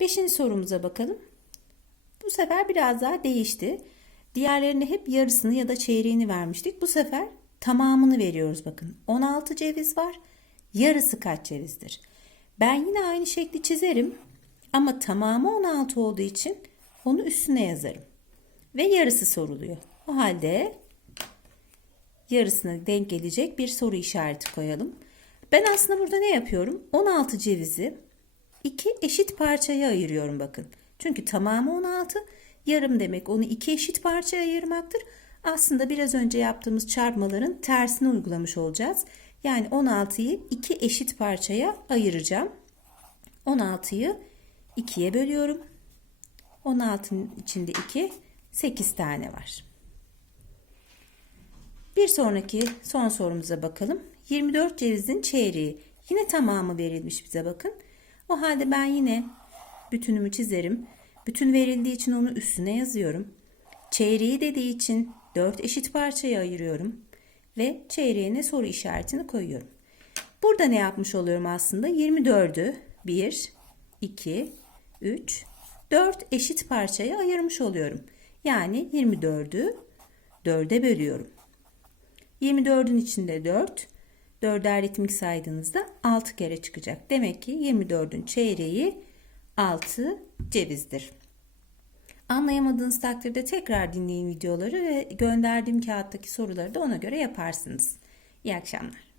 Beşinci sorumuza bakalım. Bu sefer biraz daha değişti. Diğerlerinde hep yarısını ya da çeyreğini vermiştik. Bu sefer tamamını veriyoruz bakın. 16 ceviz var. Yarısı kaç cevizdir? Ben yine aynı şekli çizerim. Ama tamamı 16 olduğu için onu üstüne yazarım. Ve yarısı soruluyor. O halde yarısına denk gelecek bir soru işareti koyalım. Ben aslında burada ne yapıyorum? 16 cevizi iki eşit parçaya ayırıyorum bakın. Çünkü tamamı 16, yarım demek onu iki eşit parçaya ayırmaktır. Aslında biraz önce yaptığımız çarpmaların tersini uygulamış olacağız. Yani 16'yı iki eşit parçaya ayıracağım. 16'yı 2'ye bölüyorum. 16'nın içinde 2, 8 tane var. Bir sonraki son sorumuza bakalım. 24 cevizin çeyreği. Yine tamamı verilmiş bize bakın. O halde ben yine bütünümü çizerim. Bütün verildiği için onu üstüne yazıyorum. Çeyreği dediği için 4 eşit parçaya ayırıyorum. Ve çeyreğine soru işaretini koyuyorum. Burada ne yapmış oluyorum aslında? 24'ü 1, 2, 3, 4 eşit parçaya ayırmış oluyorum. Yani 24'ü 4'e bölüyorum. 24'ün içinde 4, 4'er ritmik saydığınızda 6 kere çıkacak. Demek ki 24'ün çeyreği 6 cevizdir. Anlayamadığınız takdirde tekrar dinleyin videoları ve gönderdiğim kağıttaki soruları da ona göre yaparsınız. İyi akşamlar.